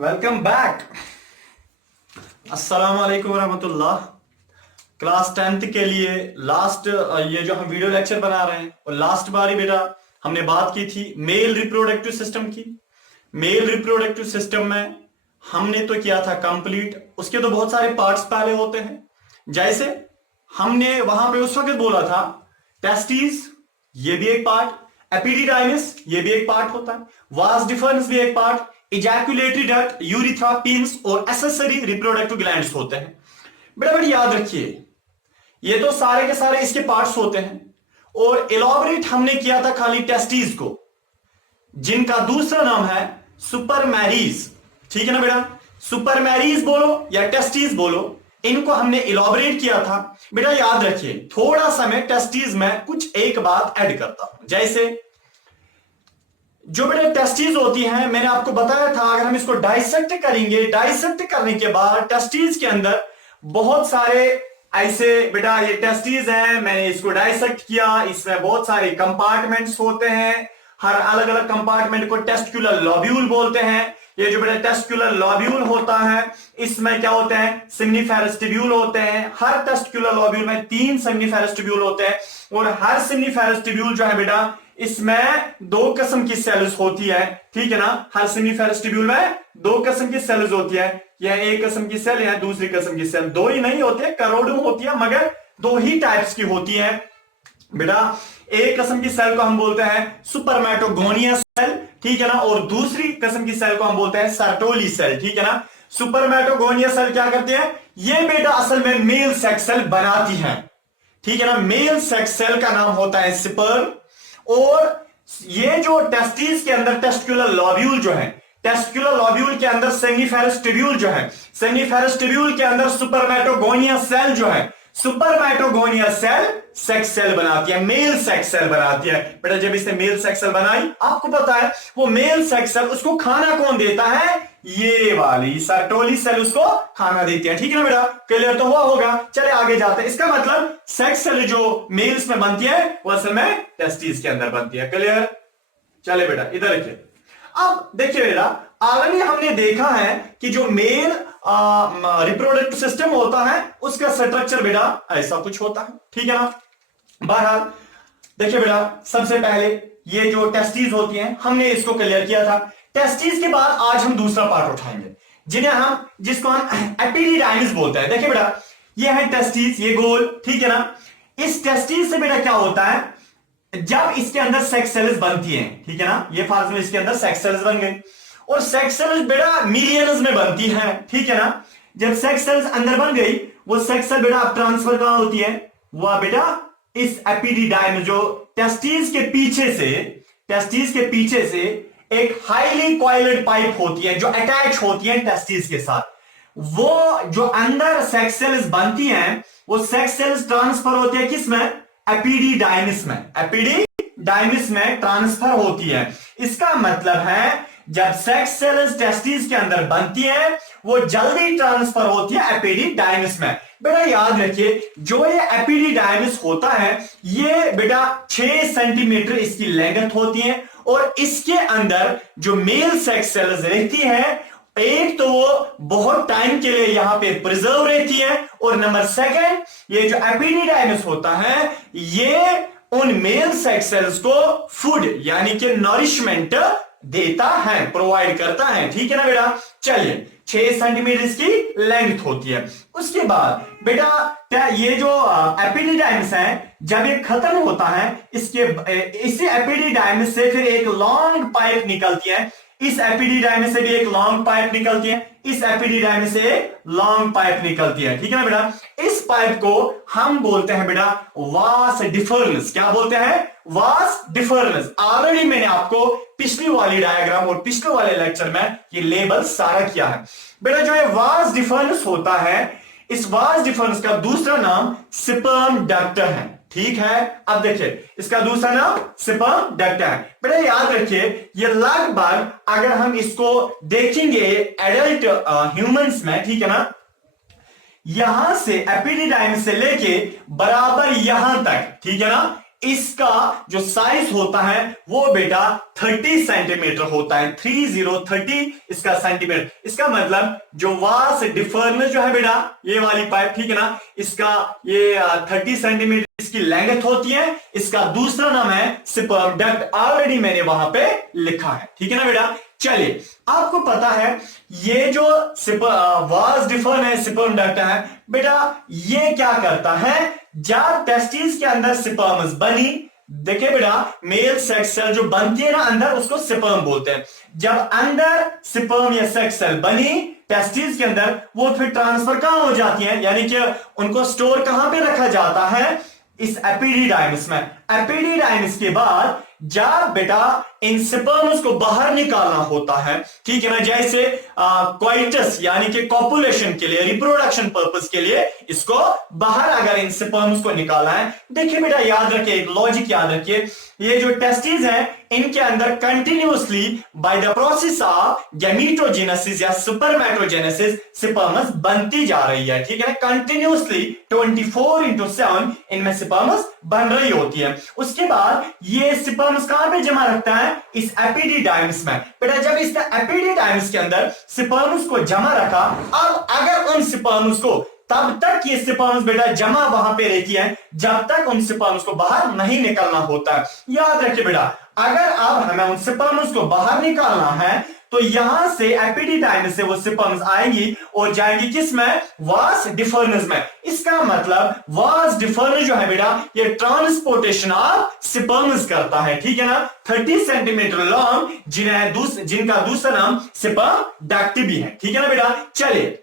Welcome back. अस्सलाम वालेकुम रहमतुल्लाह। क्लास 10th के लिए लास्ट ये जो हम वीडियो लेक्चर बना रहे हैं और लास्ट बार ही बेटा हमने बात की थी मेल रिप्रोडक्टिव सिस्टम की। मेल रिप्रोडक्टिव सिस्टम में हमने तो किया था कंप्लीट, उसके तो बहुत सारे पार्ट्स पहले होते हैं। जैसे हमने वहां पे उस वक्त बोला था टेस्टिस ये भी एक पार्ट, एपिडिडाइमिस ये भी एक पार्ट होता है, वास डिफरेंस भी एक part, ejaculatory duct, urethra, pins और एसेसरी रिप्रोडक्टिव ग्लैंड्स होते हैं। बड़ा बड़ा याद रखिए ये तो सारे के सारे इसके पार्ट्स होते हैं। और एलॉबरेट हमने किया था खाली टेस्टिस को, जिनका दूसरा नाम है सुपरमैरीज। ठीक है ना बेटा, सुपरमैरीज बोलो या टेस्टिस बोलो, इनको हमने इलॉबरेट किया था। बेटा याद रखिए थोड़ा सा मैं टेस्टिस में कुछ एक बात ऐड करता हूं। जैसे जो बेटा टेस्टिस होती हैं, मैंने आपको बताया था अगर हम इसको डाइसेक्ट करेंगे, डाइसेक्ट करने के बाद टेस्टिस के अंदर बहुत सारे ऐसे बेटा ये टेस्टिस हैं, मैंने इसको डाइसेक्ट किया, इसमें बहुत सारे कंपार्टमेंट्स होते हैं। हर अलग अलग कंपार्टमेंट को टेस्टिकुलर लॉब्यूल बोलते हैं। ये जो बेटा टेस्टिकुलर लॉब्यूल होता है इसमें क्या होते हैं, सिम्निफेरस ट्यूब्यूल होते हैं। हर टेस्टिकुलर लॉब्यूल में 3 सिम्निफेरस ट्यूब्यूल होते हैं और हर सिम्निफेरस ट्यूब्यूल जो है बेटा इसमें 2 किस्म की सेल्स होती है। ठीक है ना, हर सिम्निफेरस ट्यूब्यूल में 2 किस्म की सेल्स होती है। यह एक किस्म की सेल है, दूसरी किस्म की सेल। 2 ही नहीं होती है, करोड़ों होती है, मगर 2 ही टाइप्स की होती है बेटा। एक किस्म की सेल को हम बोलते हैं सुपरमैटोगोनिया सेल, ठीक है ना, और दूसरी किस्म की सेल को हम बोलते हैं सर्टोली सेल। ठीक है ना, सुपरमैटोगोनिया सेल क्या करते हैं, ये बेटा असल में मेल सेक्स सेल बनाती है। ठीक है ना, मेल सेक्स सेल का नाम होता है स्पर्म। और ये जो टेस्टिस के अंदर टेस्टिकुलर लॉब्यूल जो है, टेस्टिकुलर लॉब्यूल के अंदर सेमिफेरस ट्यूब्यूल जो है, सेमिफेरस ट्यूब्यूल के अंदर सुपरमैटोगोनिया सेल जो है, सुपरमैटोगोनिया सेल सेक्स सेल बनाती है, मेल सेक्स सेल बनाती है। बेटा जब इसने मेल सेक्स सेल बनाई, आपको पता है वो मेल सेक्स सेल उसको खाना कौन देता है, ये वाली सर्टोली सेल उसको खाना देती है। ठीक है ना बेटा, क्लियर तो हुआ होगा। चले आगे जाते हैं। इसका मतलब सेक्स सेल जो मेल्स में बनती है वो असल में टेस्टिस के अंदर बनती है। क्लियर, चले बेटा इधर देखिए। अब देखिए बेटा आगे हमने देखा है कि जो मेल रिप्रोडक्टिव सिस्टम होता है उसका स्ट्रक्चर बेटा ऐसा कुछ होता है। ठीक है ना, बहरहाल देखिए बेटा सबसे पहले ये जो टेस्टिस होती हैं हमने इसको क्लियर किया था। टेस्टिस के बाद आज हम दूसरा पार्ट उठाएंगे जिसको हम एपिडिडाइमिस बोलते हैं। देखिए बेटा ये है टेस्टिस, ये गोल। ठीक है ना, इस टेस्टिस से बेटा क्या होता है, जब इसके अंदर सेक्स सेल्स बनती हैं, ठीक है ना, ये फॉर्म इसके अंदर सेक्स सेल्स बन गई और सेक्स सेल्स बेटा मिलियंस में बनती है। ठीक है ना, जब सेक्स सेल्स अंदर बन गई वो सेक्स सेल बेटा अब ट्रांसफर कहां होती है, वह बेटा इस एपिडिडाइमिस जो टेस्टिस के पीछे से एक हाईली कॉइल्ड पाइप होती है जो अटैच होती है टेस्टिस के साथ। वो जो अंदर सेक्स सेल्स बनती हैं वो सेक्स सेल्स ट्रांसफर होती है किसमें, एपिडिडाइमिस में, एपिडिडाइमिस में ट्रांसफर होती है। इसका मतलब है जब सेक्स सेल्स टेस्टिस के अंदर बनती है वो जल्दी ट्रांसफर होती है एपिडिडाइमिस में। बेटा याद रखिए जो ये एपिडिडाइमिस होता है ये बेटा 6 सेंटीमीटर इसकी लेंथ होती है और इसके अंदर जो मेल सेक्स सेल्स रहती है, एक तो वो बहुत टाइम के लिए यहां पे प्रिजर्व रहती है और नंबर 2 ये जो एपिडिडाइमिस होता है ये उन मेल सेक्स सेल्स को फूड यानी कि नरिशमेंट देता है, प्रोवाइड करता है। ठीक है ना बेटा, चलिए 6 सेंटीमीटर इसकी लेंथ होती है। उसके बाद बेटा ये जो एपिडिडाइमिस है जब ये खत्म होता है इसी एपिडिडाइमिस से फिर एक लॉन्ग पाइप निकलती है, इस एपिडिडाइमिस से भी एक लॉन्ग पाइप निकलती है, इस एपिडिडाइमिस से एक लॉन्ग पाइप निकलती है। ठीक है ना बेटा, इस पाइप को हम बोलते हैं बेटा वास डिफरंस। क्या बोलते हैं, वास डिफरंस। ऑलरेडी मैंने आपको पिछली वाली डायग्राम और पिछले वाले लेक्चर में ये लेबल सारा किया है। बेटा जो ये वास डिफरंस होता है, इस वास डिफरंस का दूसरा नाम स्पर्म डक्ट है। ठीक है, अब देखिए इसका दूसरा नाम स्पर्म डक्ट है। बेटा याद रखिए ये लगभग अगर हम इसको देखेंगे एडल्ट ह्यूमंस में, ठीक है ना, यहां से एपिडिडाइमिस से लेके बराबर यहां तक, ठीक है ना, इसका जो साइज होता है वो बेटा 30 सेंटीमीटर होता है, 30 इसका सेंटीमीटर। इसका मतलब जो वास डिफर्नस जो है बेटा, ये वाली पाइप, ठीक है ना, इसका ये 30 सेंटीमीटर इसकी लेंथ होती है। इसका दूसरा नाम है स्पर्म डक्ट, ऑलरेडी मैंने वहां पे लिखा है, ठीक है ना बेटा। चलिए, आपको पता है ये जो वास डिफर्न है, स्पर्म डक्ट है बेटा, ये क्या करता है, जब टेस्टिस के अंदर स्पर्म्स बनी, देखिए बेटा, मेल सेक्स सेल जो बनती है ना अंदर, उसको स्पर्म बोलते हैं। जब अंदर स्पर्म या सेक्स सेल बनी टेस्टिस के अंदर, वो फिर ट्रांसफर कहां हो जाती है, यानी कि उनको स्टोर कहां पे रखा जाता है, इस एपिडिडाइमिस में। एपिडिडाइमिस के बाद जब बेटा इन स्पर्म्स को बाहर निकालना होता है, ठीक है ना, जैसे क्वाइटस यानी कि कॉपुलेशन के लिए, रिप्रोडक्शन पर्पस के लिए इसको बाहर अगर इन स्पर्म्स को निकालना है, देखिए बेटा याद रखिए, एक लॉजिक याद रखिए, ये जो टेस्टिस हैं इनके अंदर continuously by the process of gametogenesis या स्पर्मेटोजेनेसिस स्पर्म्स बनती जा रही है, ठीक है ना, कंटिन्यूअसली 24/7 इनमें स्पर्म्स बन रही होती है। उसके बाद ये स्पर्म्स कहां पे जमा रखता है, इस एपिडिडाइमिस में। बेटा जब इसने एपिडिडाइमिस के अंदर स्पर्म्स को जमा रखा, अब अगर उन स्पर्म्स को, तब तक ये स्पर्म्स बेटा जमा वहां पे रहती है जब तक उन स्पर्म्स को बाहर नहीं निकलना होता है। याद रखिए बेटा, अगर अब हमें उन स्पर्म्स को बाहर निकालना है तो यहां से एपिडिडाइमिस से वो स्पर्म्स आएंगी और जाएंगी किस में, वास डिफर्नस में। इसका मतलब वास डिफर्नस जो है बेटा, ये ट्रांसपोर्टेशन ऑफ स्पर्म्स करता है, ठीक है ना, 30 सेंटीमीटर लॉन्ग, जिनका दूसरा नाम स्पर्म डक्ट भी है, ठीक है ना बेटा। चलिए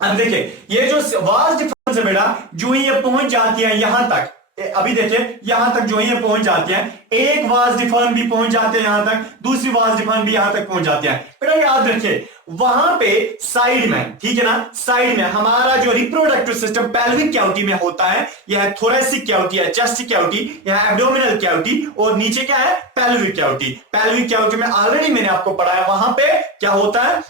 अब देखिए, ये जो वास डिफर्नस है बेटा, जो ही ये पहुंच जाती है यहां तक, अभी देखिए यहां तक जो ये पहुंच जाती है, एक वास डिफर्न भी पहुंच जाते हैं यहां तक, दूसरी वास डिफर्न भी यहां तक पहुंच जाती है। बेटा याद रखिए, वहां पे साइड में, ठीक है ना, साइड में हमारा जो रिप्रोडक्टिव सिस्टम पेल्विक कैविटी में होता है, यह थोरेसिक कैविटी है, चेस्ट कैविटी, यह एब्डोमिनल कैविटी, और नीचे क्या है, पेल्विक कैविटी। पेल्विक कैविटी में ऑलरेडी मैंने आपको पढ़ाया, वहां पे क्या होता है,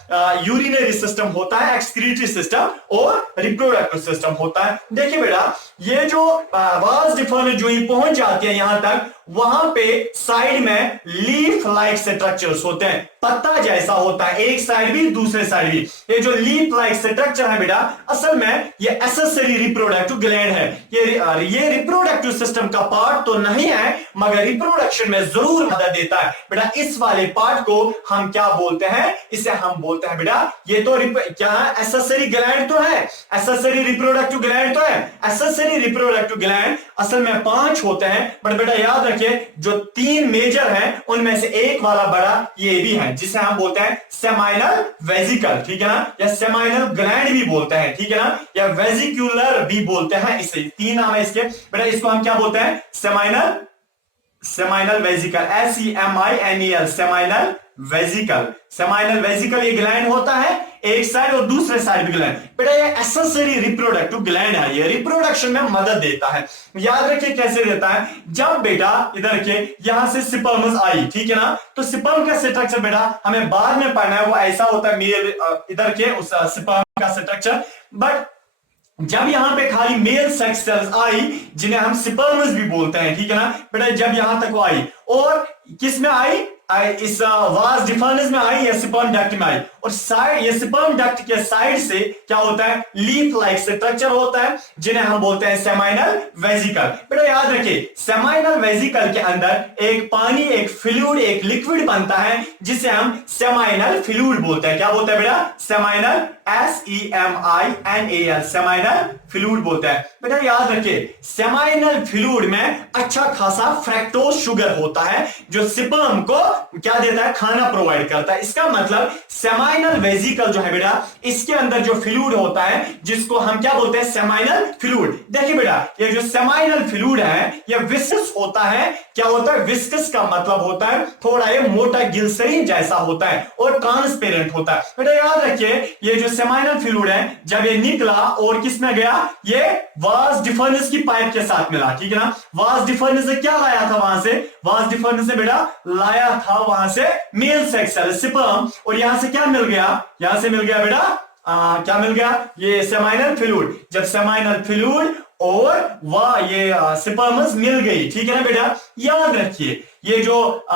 यूरिनरी सिस्टम होता है, एक्सक्रीटरी सिस्टम और रिप्रोडक्टिव सिस्टम होता है। देखिए बेटा, ये जो वास डिफर्न जो ही पहुंच जाती है यहां तक, वहां पे साइड में लीफ लाइक स्ट्रक्चर्स होते हैं, पत्ता जैसा होता है, एक साइड भी दूसरे साइड भी। ये जो लीफ लाइक स्ट्रक्चर है बेटा, असल में ये एक्सेसरी रिप्रोडक्टिव ग्लैंड है। ये रिप्रोडक्टिव सिस्टम का पार्ट तो नहीं है, मगर रिप्रोडक्शन में जरूर मदद देता है। बेटा इस वाले पार्ट को हम क्या बोलते हैं, इसे हम बोलते हैं बेटा, ये तो क्या है, एक्सेसरी ग्लैंड तो है, एक्सेसरी रिप्रोडक्टिव ग्लैंड तो है। एक्सेसरी रिप्रोडक्टिव ग्लैंड असल में 5 होते हैं, बट बेटा याद रखिए, जो 3 मेजर हैं उनमें से एक वाला बड़ा ये भी है, जिसे हम बोलते हैं सेमाइनल वेजिकल, ठीक है ना, या सेमाइनल ग्लैंड भी बोलते हैं, ठीक है ना, या वेजिकुलर भी बोलते हैं। इसे 3 नाम है इसके बेटा, इसको हम क्या बोलते हैं, seminal vesicle, SEMINEL, seminal vesicle. Seminal vesicle ये ग्लैंड होता है, एक साइड और दूसरे साइड भी ग्लैंड। बेटा ये एक्सेसरी रिप्रोडक्टिव ग्लैंड है, ये रिप्रोडक्शन में मदद देता है। याद रखिए कैसे देता है, जब बेटा इधर रखिए, यहां से स्पर्म्स आई, ठीक है ना, तो स्पर्म का स्ट्रक्चर बेटा हमें बाद में पढ़ना है, वो ऐसा होता है, मेल इधर के उस स्पर्म का स्ट्रक्चर। बट जब यहां पे खाली मेल सेक्स सेल्स आई, जिन्हें हम स्पर्म्स भी बोलते हैं, ठीक है ना बेटा, जब यहां तक वो आई, और किस में आई, इस वास डिफर्नस में आई या स्पर्म डक्ट में आई, और साइड, ये स्पर्म डक्ट के साइड से क्या होता है, लीफ लाइक स्ट्रक्चर होता है, जिन्हें हम बोलते हैं सेमाइनल वेजिकल। बेटा याद रखिए, सेमाइनल वेजिकल के अंदर एक पानी, एक फ्लूइड, एक लिक्विड बनता है, जिसे हम सेमाइनल फ्लूइड बोलते हैं। क्या बोलते हैं बेटा, सेमाइनल, SEMINAL, सेमाइनल फ्लूइड बोलते हैं। बेटा याद रखिए, सेमाइनल फ्लूइड में अच्छा खासा फ्रैक्टोज शुगर होता है, जो स्पर्म को क्या देता है, खाना प्रोवाइड करता है। इसका मतलब सेमाइनल वेजिकल जो है बेटा, इसके अंदर जो फ्लूइड होता है, जिसको हम क्या बोलते हैं, सेमाइनल फ्लूइड। देखिए बेटा, ये जो सेमाइनल फ्लूइड है, ये विस्कस होता है। क्या होता है, विस्कस का मतलब होता है थोड़ा ये मोटा ग्लिसरीन जैसा होता है और ट्रांसपेरेंट होता है। बेटा याद रखिए, ये जो सेमाइनल फ्लूइड है, जब ये निकला और किस में गया, ये वास डिफर्नस की पाइप के साथ मिला, ठीक है ना। वास डिफर्नस से क्या लाया था, वहां से वास डिफर्नस से बेटा लाया था वहां से मेल सेक्स सेल स्पर्म, और यहां से क्या मिल गया, यहां से मिल गया बेटा क्या मिल गया, ये सेमाइनल फ्लूइड। जब सेमाइनल फ्लूइड और वह ये स्पर्म्स मिल गई, ठीक है ना बेटा। याद रखिए ये जो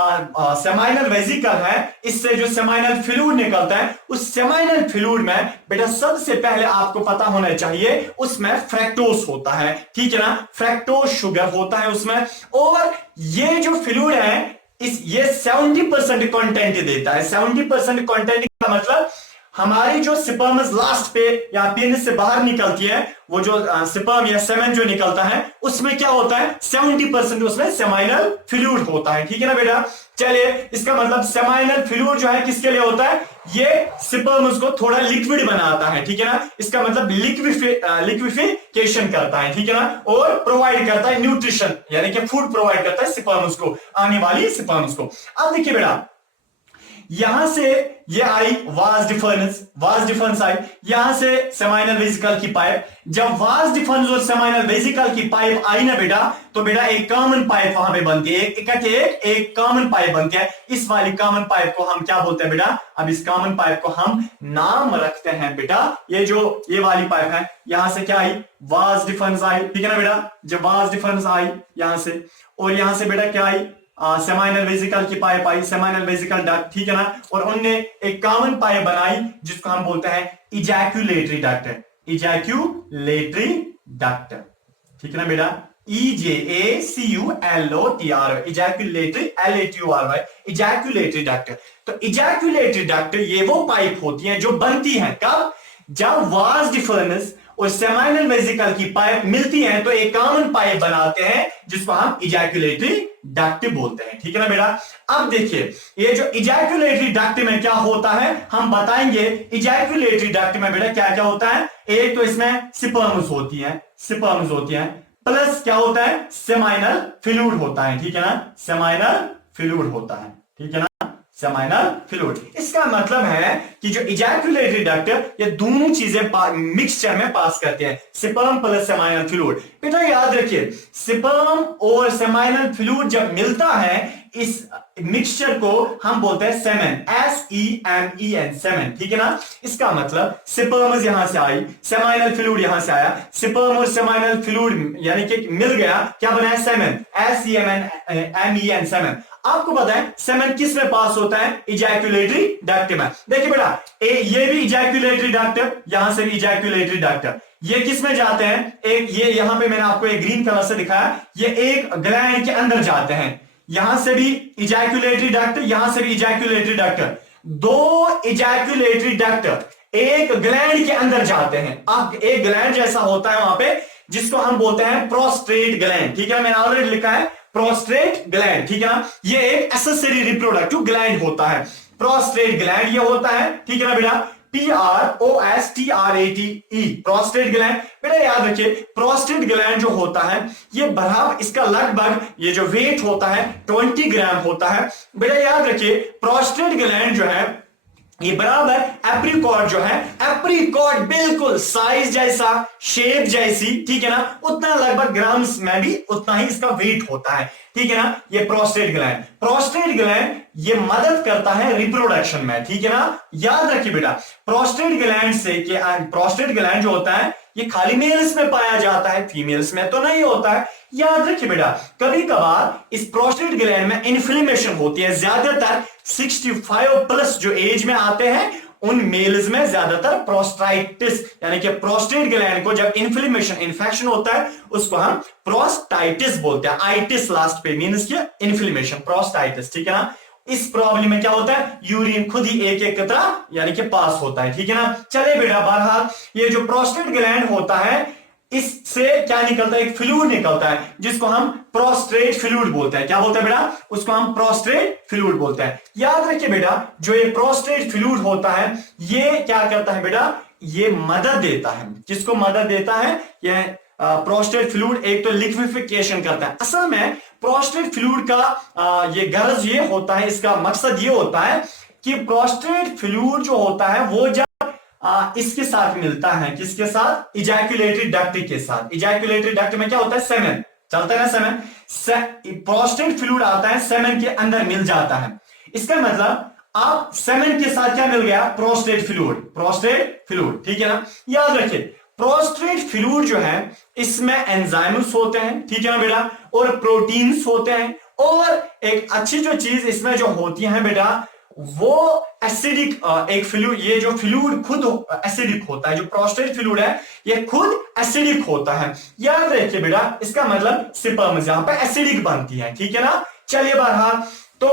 सेमाइनल वेसिकल है, इससे जो सेमाइनल फ्लूइड निकलता है, उस सेमाइनल फ्लूइड में बेटा सबसे पहले आपको पता होना चाहिए उसमें फ्रैक्टोज होता है, ठीक है ना, फ्रैक्टोज शुगर होता है उसमें। और ये जो फ्लूइड है ये 70% कंटेंट देता है। 70% कंटेंट का मतलब हमारी जो स्पर्म्स लास्ट पे या पेनिस से बाहर निकलती है, वो जो स्पर्म या सेमेन जो निकलता है उसमें क्या होता है, 70% उसमें सेमाइनल फ्लूइड होता है, ठीक है ना बेटा। चलिए, इसका मतलब सेमाइनल फ्लूइड जो है किसके लिए होता है, ये स्पर्म्स को थोड़ा लिक्विड बनाता है, ठीक है ना। इसका मतलब लिक्विफिकेशन करता है, ठीक है ना, और प्रोवाइड करता है न्यूट्रिशन, यानी कि फूड प्रोवाइड करता है स्पर्म्स को, आने वाली स्पर्म्स को। अब देखिए बेटा, यहां से ये आई वास डिफरेंस आई, यहां से सेमाइनल वेसिकल की पाइप। जब वास डिफरेंस और सेमाइनल वेसिकल की पाइप आई ना बेटा, तो बेटा एक कॉमन पाइप वहां पे बनती है, एक कॉमन पाइप बनती है। इस वाली कॉमन पाइप को हम क्या बोलते हैं बेटा, अब इस कॉमन पाइप को हम नाम रखते हैं बेटा, ये वाली पाइप है, यहां से क्या आई, वास डिफरेंस आई, ठीक है ना बेटा। जब वास डिफरेंस आई यहां से, और यहां से बेटा क्या आई, सेमाइनल वेसिकल की पाइप आई, सेमाइनल वेसिकल डक्ट, ठीक है ना। और उनने एक कॉमन पाइप बनाई जिसको हम बोलते हैं इजैक्यूलेटरी डक्ट, ठीक है ना बेटा। EJACULOTR, ejaculatory, LATURY, ejaculatory duct. तो इजैक्यूलेटरी डक्ट ये वो पाइप होती है जो बनती है कब, जब वास डिफरेंस और सेमाइनल वेसिकल की पाइप मिलती है, तो एक कॉमन पाइप बनाते हैं जिसको हम इजैक्यूलेटरी डक्ट बोलते हैं, ठीक है ना बेटा। अब देखिए ये जो इजैक्यूलेटरी डक्ट में क्या होता है हम बताएंगे। इजैक्यूलेटरी डक्ट में बेटा क्या क्या होता है, एक तो इसमें स्पर्म्स होती हैं, प्लस क्या होता है, सेमाइनल फ्लूइड होता है, ठीक है ना, सेमाइनल फ्लूइड होता है, ठीक है ना, सेमाइनल फ्लूइड। इसका मतलब है कि जो इजैक्यूलेटरी डक्ट ये दोनों चीजें मिक्सचर में पास करते हैं, स्पर्म प्लस सेमाइनल फ्लूइड। बेटा याद रखिए, स्पर्म और सेमाइनल फ्लूइड जब मिलता है, इस मिक्सचर को हम बोलते हैं सेमेन, SEMEN, सेमेन, ठीक है ना। इसका मतलब स्पर्म्स यहां से आई, सेमाइनल फ्लूइड यहां से आया, स्पर्म और सेमाइनल फ्लूइड यानी कि मिल गया, क्या बनाया, सेमेन, SEMEN, सेमेन। आपको पता है सेमेन किस में पास होता है, इजैक्यूलेटरी डक्ट में। देखिए बेटा, ये भी इजैक्यूलेटरी डक्ट, यहां से भी इजैक्यूलेटरी डक्ट, ये किस में जाते हैं, एक ये यहां पे मैंने आपको एक ग्रीन कलर से दिखाया, ये एक ग्लैंड के अंदर जाते हैं, यहां से भी इजैक्यूलेटरी डक्ट, यहां से भी इजैक्यूलेटरी डक्ट, दो इजैक्यूलेटरी डक्ट एक ग्लैंड के अंदर जाते हैं। अब एक ग्लैंड जैसा होता है वहां पे, जिसको हम बोलते हैं प्रोस्टेट ग्लैंड, ठीक है, मैंने ऑलरेडी लिखा है प्रोस्टेट ग्लैंड, ठीक है ना। ये एक एसेसरी रिप्रोडक्टिव ग्लैंड होता है, प्रोस्टेट ग्लैंड ये होता है, ठीक है ना बेटा, PROSTATE, प्रोस्टेट ग्लैंड। बेटा याद रखिए, प्रोस्टेट ग्लैंड जो होता है ये बराबर, इसका लगभग ये जो वेट होता है 20 ग्राम होता है। बेटा याद रखिए, प्रोस्टेट ग्लैंड जो है ये बराबर एप्रिकॉट जो है, एप्रिकॉट बिल्कुल साइज जैसा, शेप जैसी, ठीक है ना, उतना लगभग ग्राम्स में भी उतना ही इसका वेट होता है, ठीक है ना। ये प्रोस्टेट ग्लैंड ये मदद करता है रिप्रोडक्शन में, ठीक है ना। याद रखिए बेटा, प्रोस्टेट ग्लैंड जो होता है ये खाली मेल्स में पाया जाता है, फीमेल्स में तो नहीं होता है। याद रखिए बेटा, कभी कभार इस प्रोस्टेट ग्लैंड में इन्फ्लेमेशन होती है, ज्यादातर 65 प्लस जो एज में आते हैं उन मेल्स में ज्यादातर प्रोस्टाइटिस, यानी कि प्रोस्टेट ग्लैंड को जब इन्फ्लेमेशन होता है उसको हम प्रोस्टाइटिस बोलते हैं, आइटिस लास्ट पे मींस कि इन्फ्लेमेशन, प्रोस्टाइटिस, ठीक है ना। इस प्रॉब्लम में क्या होता है, यूरिन खुद ही एक एक कतरा यानी कि पास होता है, ठीक है ना। चले बेटा, बहरहाल ये जो प्रोस्टेट ग्लैंड होता है इससे क्या निकलता है, एक फ्लूइड निकलता है जिसको हम प्रोस्टेट फ्लूइड बोलते हैं। क्या बोलते हैं बेटा, उसको हम प्रोस्टेट फ्लूइड बोलते हैं। याद रखिए बेटा, जो ये प्रोस्टेट फ्लूइड होता है ये क्या करता है बेटा, ये मदद देता है, किसको मदद देता है, ये प्रोस्टेट फ्लूइड एक तो लिक्विफिकेशन करता है। असल में प्रोस्टेट फ्लूइड का ये गरज ये होता है, इसका मकसद ये होता है कि प्रोस्टेट फ्लूइड जो होता है वो जब इसके साथ मिलता है, किसके साथ, इजैक्यूलेटरी डक्ट के साथ। इजैक्यूलेटरी डक्ट में क्या होता है, सेमेन चलता है ना, सेमेन, प्रोस्टेट फ्लूइड आता है सेमेन के अंदर मिल जाता है। इसका मतलब आप सेमेन के साथ क्या मिल गया, प्रोस्टेट फ्लूइड, ठीक है ना। याद रखिए, प्रोस्टेट फ्लूइड जो है इसमें एंजाइम्स होते हैं, ठीक है ना बेटा, और प्रोटीन्स होते हैं, और एक अच्छी जो चीज इसमें जो होती है बेटा वो एसिडिक एक फ्लूइड, ये जो फ्लूइड खुद एसिडिक होता है, जो प्रोस्टेट फ्लूइड है ये खुद एसिडिक होता है। याद रखिए बेटा, इसका मतलब स्पर्म्स यहां पे एसिडिक बनती है, ठीक है ना। चलिए बहरहाल, तो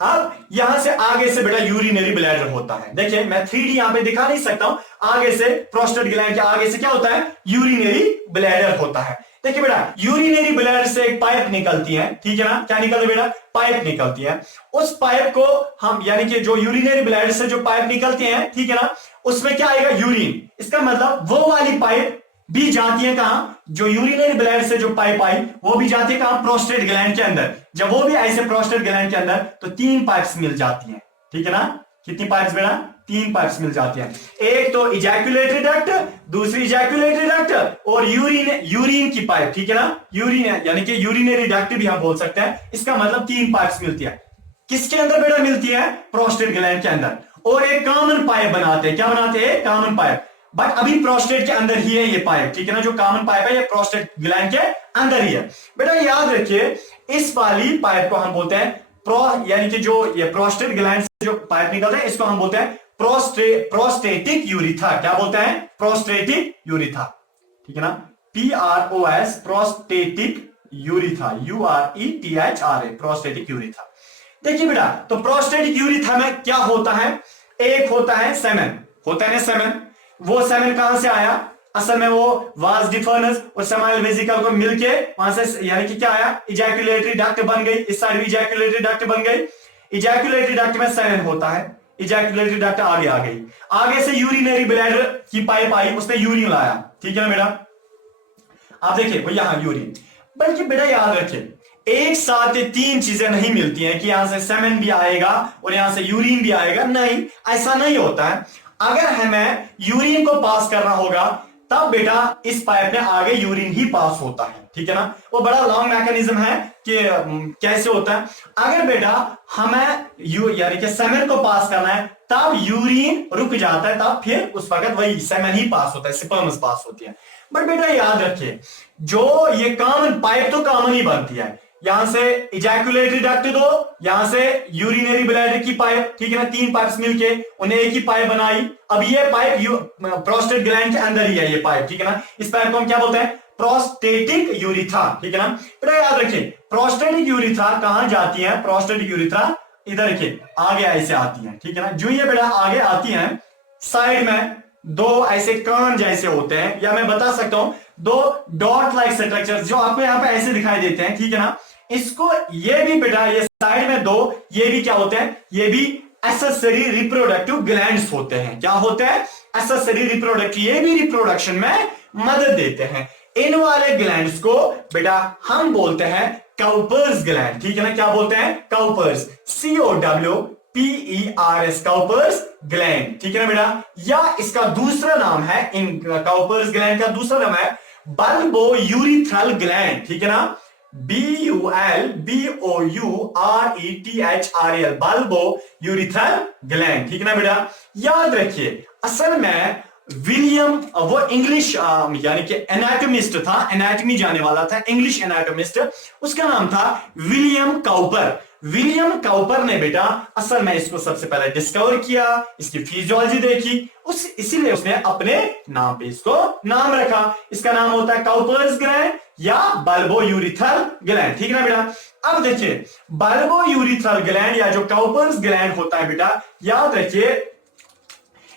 अब यहां से आगे से बेटा यूरिनरी ब्लैडर होता है। देखिए मैं 3D यहां पे दिखा नहीं सकता हूं, आगे से प्रोस्टेट ग्लैंड के आगे से क्या होता है, यूरिनरी ब्लैडर होता है। देखिए बेटा, यूरिनरी ब्लैडर से एक पाइप निकलती है, ठीक है ना, क्या निकलती है बेटा, पाइप निकलती है। उस पाइप को हम, यानी कि जो यूरिनरी ब्लैडर से जो पाइप निकलती है, ठीक है ना, उसमें क्या आएगा, यूरिन। इसका मतलब वो वाली पाइप भी जाती है कहां, जो यूरिनरी ब्लैडर से जो पाइप आई वो भी जाती है कहां, प्रोस्टेट ग्लैंड के अंदर। जब वो भी ऐसे प्रोस्टेट ग्लैंड के अंदर, तो 3 पाइप्स मिल जाती हैं, ठीक है ना। कितनी पाइप्स बेटा, 3 पाइप्स मिल जाती हैं। एक तो इजैकुलेटरी डक्ट, दूसरी इजैकुलेटरी डक्ट, और यूरिन की पाइप, ठीक है ना, यूरिन यानी कि यूरिनरी डक्ट भी हम बोल सकते हैं। इसका मतलब 3 पाइप्स मिलती है। किसके अंदर बेटा मिलती है, प्रोस्टेट ग्लैंड के अंदर। और एक कॉमन पाइप बनाते हैं, क्या बनाते हैं, कॉमन पाइप। बट अभी प्रोस्टेट के अंदर ही है ये पाइप, ठीक है ना, जो कॉमन पाइप है ये प्रोस्टेट ग्लैंड के अंदर ही है। बेटा याद रखिए, इस वाली पाइप को हम बोलते हैं यानी कि जो ये प्रोस्टेट ग्लैंड से जो पाइप निकलता है इसको हम बोलते हैं प्रोस्टेटिक यूरिथा। क्या बोलते हैं, प्रोस्टेटिक यूरिथा, ठीक है ना, PROS, प्रोस्टेटिक यूरिथा, URETHRA, प्रोस्टेटिक यूरिथा। देखिए बेटा, तो प्रोस्टेटिक यूरिथा में क्या होता है, एक होता है सेमेन, होता है ना सेमेन। वो सेमेन कहां से आया, असल में वो वास डिफर्नस और सेमाइनल वेसिकल को मिलके वहां से, यानी कि क्या आया, इजैकुलेटरी डक्ट बन गई। इस साइड भी इजैकुलेटरी डक्ट बन गई। इजैकुलेटरी डक्ट में सेमेन होता है, इजैकुलेटरी डक्ट आगे आ गई, आगे से यूरिनरी ब्लैडर की पाइप आई, उसने यूरिन लाया, ठीक है ना बेटा। आप देखिए वो यहां यूरिन, बल्कि बेटा याद रखिए, एक साथ 3 चीजें नहीं मिलती हैं कि यहां से सेमेन भी आएगा और यहां से यूरिन भी आएगा, नहीं, ऐसा नहीं होता है। अगर हमें यूरिन को पास करना होगा तब बेटा इस पाइप में आगे यूरिन ही पास होता है, ठीक है ना। वो बड़ा लॉन्ग मैकेनिज्म है कि कैसे होता है। अगर बेटा हमें यानी कि सेमेन को पास करना है तब यूरिन रुक जाता है, तब फिर उस वक्त वही सेमेन ही पास होता है, स्पर्म्स पास होती है। बट बेटा याद रखिए, जो ये कॉमन पाइप तो कॉमन ही बनती है, यहां से इजैकुलेटरी डक्ट दो, यहां से यूरिनरी ब्लैडर की पाइप, ठीक है ना, 3 पाइप्स मिलके उन्हें एक ही पाइप बनाई। अब ये पाइप प्रोस्टेट ग्लैंड के अंदर ही है ये पाइप, ठीक है ना। इस पाइप को हम क्या बोलते हैं, प्रोस्टेटिक यूरिथा, ठीक है ना। बेटा याद रखिए, प्रोस्टेटिक यूरिथा कहां जाती है, प्रोस्टेटिक यूरिथा इधर देखिए आगे ऐसे आती है, ठीक है ना। जो ये बेटा आगे आती है, साइड में 2 ऐसे कान जैसे होते हैं, या मैं बता सकता हूं 2 डॉट लाइक स्ट्रक्चर जो आपको यहां पे ऐसे दिखाई देते हैं, ठीक है ना। इसको ये भी बेटा, ये साइड में 2, ये भी क्या होते हैं, ये भी एक्सेसरी रिप्रोडक्टिव ग्लैंड्स होते हैं। क्या होते हैं, एक्सेसरी रिप्रोडक्टिव, ये भी रिप्रोडक्शन में मदद देते हैं। इन वाले ग्लैंड्स को बेटा हम बोलते हैं काउपर्स ग्लैंड, ठीक है ना। क्या बोलते हैं, काउपर्स, COWPERS, काउपर्स ग्लैंड, ठीक है ना बेटा। या इसका दूसरा नाम है, इन काउपर्स ग्लैंड का दूसरा नाम है बल्बो यूरिथ्रल ग्लैंड, ठीक है ना, BULBOURETHRAL, बल्बो यूरिथ्रल ग्लैंड, ठीक है ना बेटा। याद रखिए, असल में विलियम, वो इंग्लिश यानी कि एनाटोमिस्ट था, एनाटॉमी जाने वाला था, इंग्लिश एनाटोमिस्ट, उसका नाम था विलियम काउपर। विलियम काउपर ने बेटा असल में इसको सबसे पहले डिस्कवर किया, इसकी फिजियोलॉजी देखी, इसीलिए उसने अपने नाम पे इसको नाम रखा। इसका नाम होता है काउपर्स ग्लैंड या बल्बो यूरिथ्रल ग्लैंड, ठीक है ना बेटा। अब देखिए, बल्बो यूरिथ्रल ग्लैंड या जो काउपर्स ग्लैंड होता है बेटा, याद रखिए,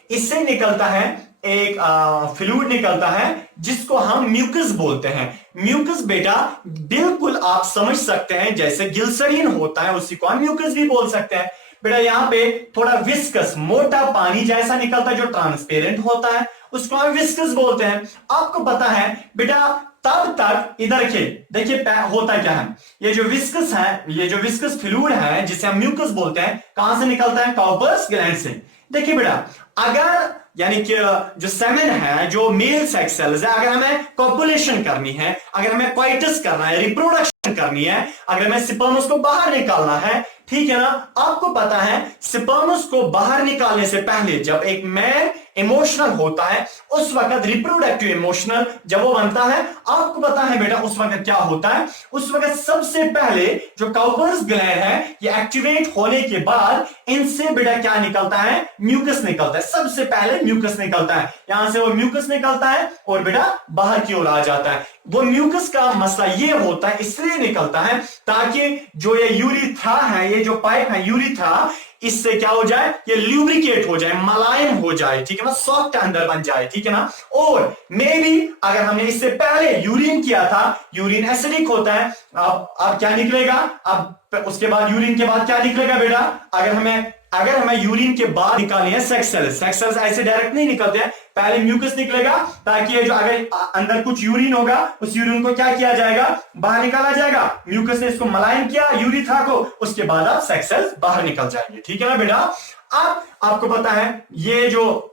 इससे निकलता है एक फ्लूइड निकलता है जिसको हम म्यूकस बोलते हैं। म्यूकस बेटा बिल्कुल आप समझ सकते हैं जैसे ग्लिसरीन होता है, उसी को हम म्यूकस भी बोल सकते हैं। बेटा यहाँ पे थोड़ा विस्कस, मोटा पानी जैसा निकलता है जो ट्रांसपेरेंट होता है, उसको हम विस्कस बोलते हैं। आपको पता है बेटा, तब तक इधर के देखिए होता क्या है, ये जो विस्कस है, ये जो विस्कस फ्लूइड है जिसे हम म्यूकस बोलते हैं, कहां से निकलता है, काउपर्स ग्लैंड से। देखिए बेटा, अगर यानी कि जो सेमेन है, जो मेल सेक्स सेल्स है, अगर हमें कॉपुलेशन करनी है, अगर हमें क्वाइटस करना है, रिप्रोडक्शन करनी है, अगर हमें स्पर्म्स को बाहर निकालना है, ठीक है ना। आपको पता है स्पर्म्स को बाहर निकालने से पहले जब एक मैन इमोशनल होता है, उस वक्त रिप्रोडक्टिव इमोशनल जब वो बनता है, आपको पता है बेटा उस वक्त क्या होता है, उस वक्त सबसे पहले जो काउपर्स ग्लैंड है ये एक्टिवेट होने के बाद इनसे बेटा क्या निकलता है, म्यूकस निकलता है। सबसे पहले म्यूकस निकलता है, यहां से वो म्यूकस निकलता है और बेटा बाहर की ओर आ जाता है। वो म्यूकस का मसला ये होता है, इसलिए निकलता है ताकि जो ये यूरिथ्रा है, ये जो पाइप है यूरिथ्रा, इससे क्या हो जाए, ये ल्यूब्रिकेट हो जाए, मुलायम हो जाए, ठीक है ना, सॉफ्ट अंदर बन जाए, ठीक है ना। और मे भी अगर हमने इससे पहले यूरिन किया था, यूरिन एसिडिक होता है, अब क्या निकलेगा, अब उसके बाद यूरिन के बाद क्या निकलेगा बेटा, अगर हमें यूरिन के बाद निकालनी है सेक्स सेल्स ऐसे डायरेक्ट नहीं निकलते हैं, पहले म्यूकस निकलेगा, ताकि ये जो अगर अंदर कुछ यूरिन होगा उस यूरिन को क्या किया जाएगा, बाहर निकाला जाएगा। म्यूकस ने इसको मलायम किया यूरिथ्रा को, उसके बाद आप सेक्स सेल्स बाहर निकल जाएंगे, ठीक है ना बेटा। अब आपको पता है ये जो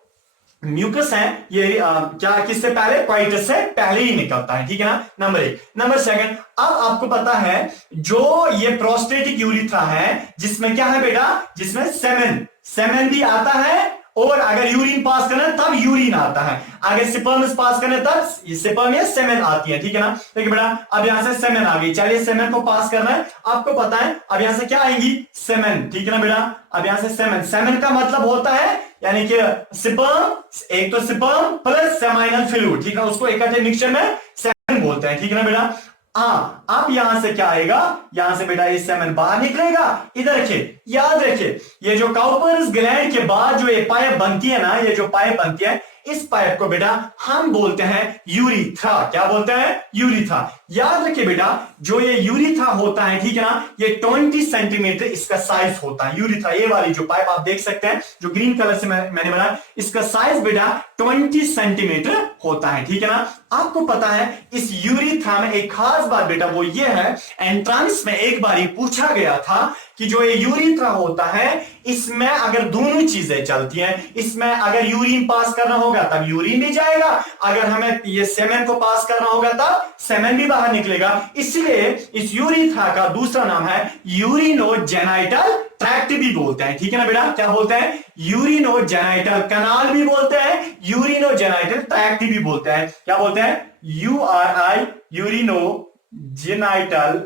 म्यूकस है ये क्या किससे पहले, क्वाइटस से पहले ही निकलता है, ठीक है ना, नंबर 1। नंबर 2, अब आपको पता है जो ये प्रोस्टेटिक यूरिथ्रा है जिसमें क्या है बेटा, जिसमें सेमेन भी आता है, और अगर यूरिन पास करना है तब यूरिन आता है, अगर स्पर्म्स पास करने तब स्पर्म या सेमेन आती है, ठीक है ना। देखिए बेटा अब यहां से सेमेन आ गई, चलिए सेमेन को पास करना है, आपको पता है अब यहां से क्या आएंगी, सेमेन, ठीक है ना बेटा। अब यहां से सेमेन का मतलब होता है यानी कि स्पर्म, एक तो स्पर्म प्लस सेमाइनल फ्लूइड, ठीक है, उसको इकट्ठे मिक्सचर में सेमेन बोलते हैं, ठीक है ना बेटा। हाँ, अब यहां से क्या आएगा, यहां से बेटा ये सेमेन बाहर निकलेगा। इधर रखिए, याद रखिए, ये जो काउपर्स ग्लैंड के बाद जो ये पाइप बनती है ना, ये जो पाइप बनती है, इस पाइप को बेटा हम बोलते हैं यूरिथ्रा। क्या बोलते हैं, यूरिथ्रा। याद रखिए बेटा जो ये यूरिथ्रा होता है, ठीक है ना, ये 20 सेंटीमीटर इसका साइज होता है। यूरिथ्रा, ये वाली जो पाइप आप देख सकते हैं जो ग्रीन कलर से मैंने बनाया, इसका साइज बेटा 20 सेंटीमीटर होता है, ठीक है ना। आपको पता है इस यूरिथ्रा में एक खास बात बेटा वो ये है, एंट्रेंस में एक बार पूछा गया था कि जो ये यूरिथ्रा होता है इसमें अगर दोनों चीजें चलती हैं, इसमें अगर यूरिन पास करना होगा तब यूरिन भी जाएगा, अगर हमें ये सेमेन को पास करना होगा तब सेमेन भी बाहर निकलेगा। इसलिए इस यूरिथ्रा का दूसरा नाम है यूरिनोजेनाइटल ट्रैक्ट भी बोलते हैं, ठीक है ना बेटा। क्या बोलते हैं, यूरिनोजेनाइटल कनाल भी बोलते हैं, यूरिनोजेनाइटल ट्रैक्ट भी बोलते हैं। क्या बोलते हैं, URI यूरिनोजेनाइटल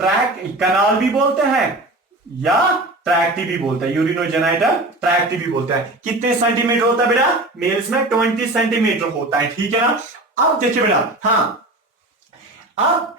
ट्रैक्ट कनाल भी बोलते हैं या ट्रैक्ट भी बोलते हैं, यूरिनोजेनाइटल ट्रैक्ट भी बोलते हैं। कितने सेंटीमीटर होता है बेटा, मेल्स में 20 सेंटीमीटर होता है, ठीक है ना। अब देखिए बेटा, हाँ अब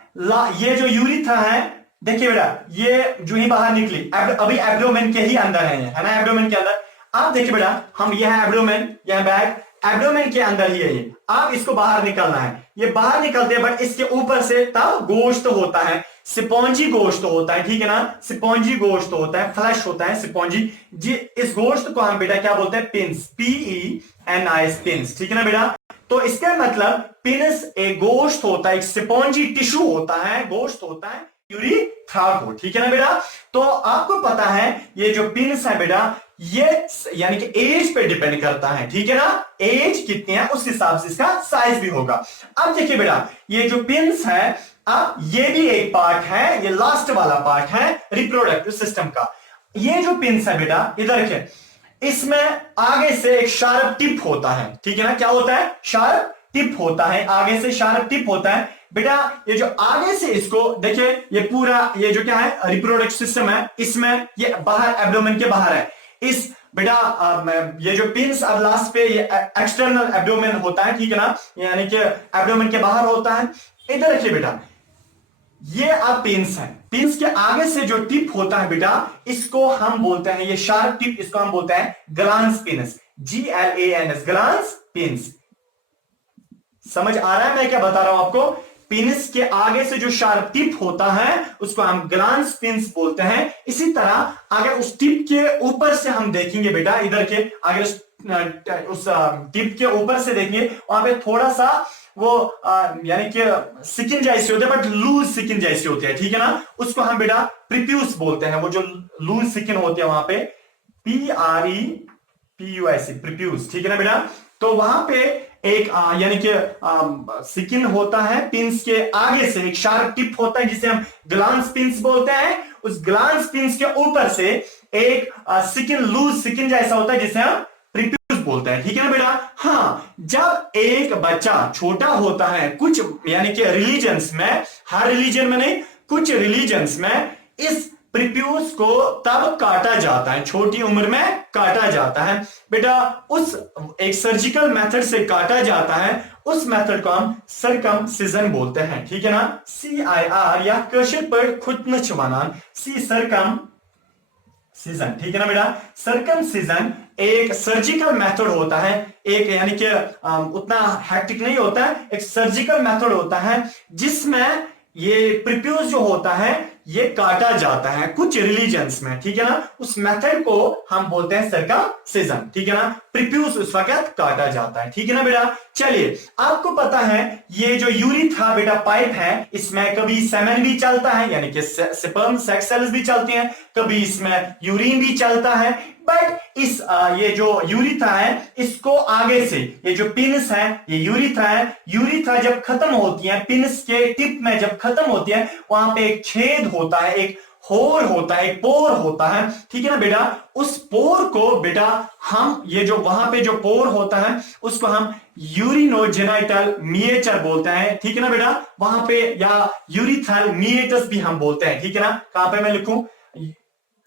ये जो यूरिथ्रा है, देखिए बेटा ये जो ही बाहर निकली अभी एब्डोमेन के ही अंदर है ना, एब्डोमेन के अंदर। अब देखिए बेटा हम ये है एब्डोमेन, यह बैग एब्डोमेन के अंदर ही है ये। अब इसको बाहर निकलना है, ये बाहर निकलते हैं, बट इसके ऊपर से तब गोश्त होता है, स्पॉन्जी गोश्त होता है, ठीक है ना, स्पॉन्जी गोश्त होता है, फ्लैश होता है स्पॉन्जी जी। इस गोश्त को हम बेटा क्या बोलते हैं, पिंस, PENIS पिंस, ठीक है ना बेटा। तो इसका मतलब पिनस एक गोश्त होता है, एक स्पॉन्जी टिश्यू होता है, गोश्त होता है यूरिथ्रा को, ठीक है ना बेटा। तो आपको पता है ये जो पिंस है बेटा ये यानी कि एज पे डिपेंड करता है, ठीक है ना, एज कितनी है उस हिसाब से इसका साइज भी होगा। अब देखिए बेटा ये जो पिंस है, अब ये भी एक पार्ट है, ये लास्ट वाला पार्ट है रिप्रोडक्टिव सिस्टम का। ये जो पिंस है बेटा इधर रखे, इसमें आगे से एक शार्प टिप होता है, ठीक है ना। क्या होता है, शार्प टिप होता है, आगे से शार्प टिप होता है बेटा। ये जो आगे से इसको देखिए, ये पूरा ये जो क्या है रिप्रोडक्टिव सिस्टम है, इसमें ये बाहर एब्डोमेन के बाहर है। इस बेटा ये जो पिंस अब लास्ट पे ये एक्सटर्नल एब्डोमेन होता है, ठीक है ना, यानी कि एब्डोमेन के बाहर होता है। इधर रखिए बेटा ये अब पिंस है, पिंस के आगे से जो टिप होता है बेटा इसको हम बोलते हैं, ये शार्प टिप, इसको हम बोलते हैं glans penis, GLANS, glans penis. समझ आ रहा है मैं क्या बता रहा हूं आपको, पिनस के आगे से जो शार्प टिप होता है उसको हम ग्लांस पिंस बोलते हैं। इसी तरह अगर उस टिप के ऊपर से हम देखेंगे बेटा, इधर के अगर उस टिप के ऊपर से देखेंगे वहां पे थोड़ा सा वो यानी कि स्किन जैसी होती है, बट लूज स्किन जैसी होती है, ठीक है ना, उसको हम बेटा प्रीप्यूस बोलते हैं। वो जो लूज स्किन होती है वहां पे PREPUS प्रीप्यूस, ठीक है ना बेटा। तो वहां पे एक यानी कि स्किन होता है, पिंस के आगे से एक शार्प टिप होता है जिसे हम ग्लांस पिंस बोलते हैं। उस ग्लांस पिंस के ऊपर से एक स्किन, लूज स्किन जैसा होता है जिसे हम प्रीप्यूस बोलते हैं, ठीक है ना बेटा। हाँ, जब एक बच्चा छोटा होता है, कुछ यानी कि रिलीजन्स में, हर रिलीजन में नहीं, कुछ रिलीजन्स में इस प्रीप्यूस को तब काटा जाता है, छोटी उम्र में काटा जाता है बेटा। उस एक सर्जिकल मेथड से काटा जाता है, उस मेथड को हम सरकमसिजन बोलते हैं, ठीक है ना। CIR या कशर पर खुतनच वनान, सी सरकम सीजन, ठीक है ना बेटा। सरकमसिजन एक सर्जिकल मेथड होता है, एक यानी कि उतना हैक्टिक नहीं होता है, एक सर्जिकल मेथड होता है जिसमें ये प्रीप्यूस जो होता है ये काटा जाता है कुछ रिलीजन्स में, ठीक है ना। उस मेथड को हम बोलते हैं सर्कमसिजन, ठीक है ना। प्रीप्यूस उस वक्त काटा जाता है, ठीक है ना बेटा। चलिए, आपको पता है ये जो यूरिथ्रा बेटा पाइप है, इसमें कभी सेमेन भी चलता है यानी कि स्पर्म सेक्स सेल्स भी चलती हैं, कभी इसमें यूरिन भी चलता है। बट इस ये जो यूरिथ्रा है, इसको आगे से ये जो पिनस है, ये यूरिथ्रा है, यूरिथ्रा जब खत्म होती है, पिनस के टिप में जब खत्म होती है, वहां पे एक छेद होता है, एक होल होता है, एक पोर होता है, ठीक है ना बेटा। उस पोर को बेटा हम ये जो वहां पे जो पोर होता है उसको हम यूरिनोजेनाइटल मिएचर बोलते हैं, ठीक है ना बेटा। वहां पे या यूरिथ्रल मिएटस भी हम बोलते हैं, ठीक है ना। कहां पे मैं लिखूं,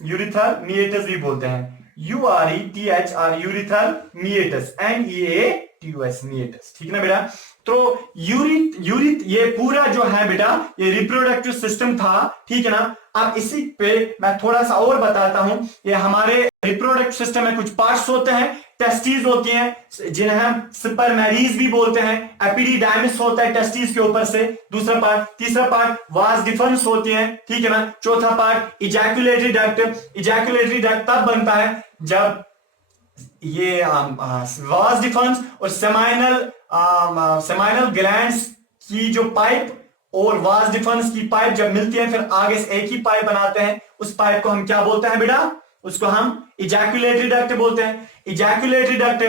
यूरिथ्रल मिएटस भी बोलते हैं, URETHR urethral meatus, MEATUS meatus, ठीक है ना बेटा। तो यूरिथ ये पूरा जो है बेटा ये रिप्रोडक्टिव सिस्टम था, ठीक है ना। अब इसी पे मैं थोड़ा सा और बताता हूं। ये हमारे रिप्रोडक्टिव सिस्टम में कुछ पार्ट्स होते हैं, टेस्टिस होती हैं जिन्हें हम स्पर्मेरीज भी बोलते हैं, एपिडिडाइमिस होता है टेस्टिस के ऊपर से, दूसरा पार्ट, तीसरा पार्ट वास डिफरेंस होती है, ठीक है ना। चौथा part ejaculatory duct, ejaculatory duct तब बनता है जब ये वास डिफरेंस और सेमाइनल ग्लैंड्स की जो पाइप और वास डिफरेंस की पाइप जब मिलती है, फिर आगे से एक ही पाइप बनाते हैं, उस पाइप को हम क्या बोलते हैं बेटा, उसको हम इजैकुलेटरी डक्ट बोलते हैं। इजैकुलेटरी डक्ट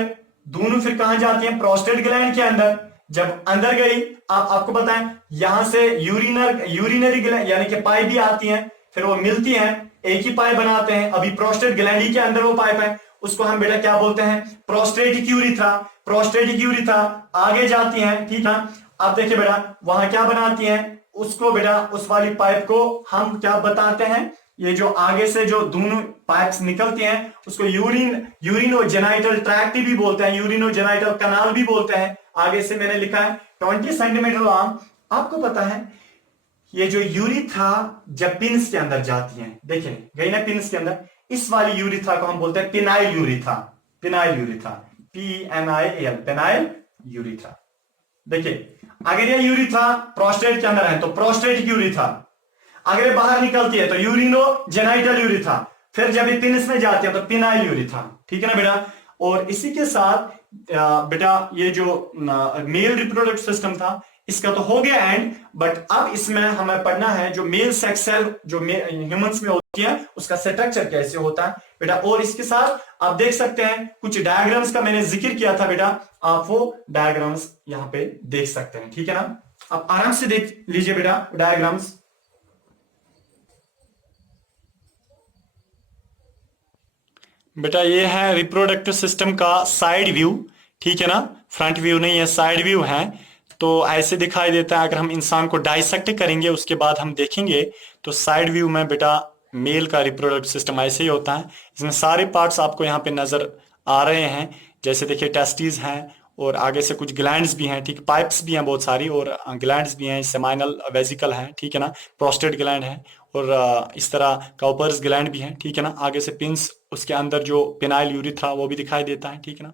दोनों फिर कहां जाती हैं, प्रोस्टेट ग्लैंड के अंदर। जब अंदर गई, आपको पता है यहां से यूरिनरी ग्लैंड यानी कि पाइप भी आती हैं, फिर वो मिलती हैं, एक ही पाइप बनाते हैं। अभी प्रोस्टेट ग्लैंड ही के अंदर वो पाइप है, उसको हम बेटा क्या बोलते हैं, प्रोस्टेटिक यूरिथ्रा। प्रोस्टेटिक यूरिथ्रा आगे जाती हैं, ठीक है। अब देखिए बेटा वहां क्या बनाती हैं, उसको बेटा उस वाली पाइप को हम क्या बताते हैं, ये जो आगे से जो दोनों पाइप्स निकलती हैं उसको यूरिनोजेनाइटल ट्रैक्ट भी बोलते हैं, यूरिनोजेनाइटल कनाल भी बोलते हैं। आगे से मैंने लिखा है 20 सेंटीमीटर लॉन्ग। आपको पता है ये जो यूरिथ्रा जब पिन्स के अंदर जाती है, देखिए गई ना पिन्स के अंदर, इस वाली यूरिथ्रा को हम बोलते हैं phenyl urethra, phenyl urethra, PNIL, phenyl urethra. देखिए अगर ये यूरिथ्रा प्रोस्टेट के अंदर है तो प्रोस्टेटिक यूरिथ्रा, अगर बाहर निकलती है तो यूरिनोजेनाइटल यूरिथ्रा, फिर जब ये पिनस में जाती है तो पिनाइल यूरिथ्रा, ठीक है ना बेटा। और इसी के साथ बेटा ये जो मेल रिप्रोडक्टिव सिस्टम था इसका तो हो गया एंड, बट अब इसमें हमें पढ़ना है जो मेल सेक्स सेल जो ह्यूमंस में होती है उसका स्ट्रक्चर कैसे होता है बेटा। और इसके साथ आप देख सकते हैं कुछ डायग्राम्स का मैंने जिक्र किया था बेटा, आप वो डायग्राम्स यहां पे देख सकते हैं, ठीक है ना। आप आराम से देख लीजिए बेटा डायग्राम्स। बेटा ये है रिप्रोडक्टिव सिस्टम का साइड व्यू, ठीक है ना, फ्रंट व्यू नहीं है, साइड व्यू है। तो ऐसे दिखाई देता है। अगर हम इंसान को डाइसेक्ट करेंगे उसके बाद हम देखेंगे तो साइड व्यू में बेटा मेल का रिप्रोडक्टिव सिस्टम ऐसे ही होता है। इसमें सारे पार्ट्स आपको यहाँ पे नजर आ रहे हैं, जैसे देखिए टेस्टिस हैं और आगे से कुछ ग्लैंड्स भी हैं, ठीक, पाइप्स भी हैं बहुत सारी और ग्लैंड्स भी हैं, सेमाइनल वेजिकल है, ठीक है ना, प्रोस्टेट ग्लैंड है और इस तरह काउपर्स ग्लैंड भी हैं, ठीक है ना। आगे से पिंस, उसके अंदर जो पिनाइल यूरिथ्रा वो भी दिखाई देता है, ठीक है ना।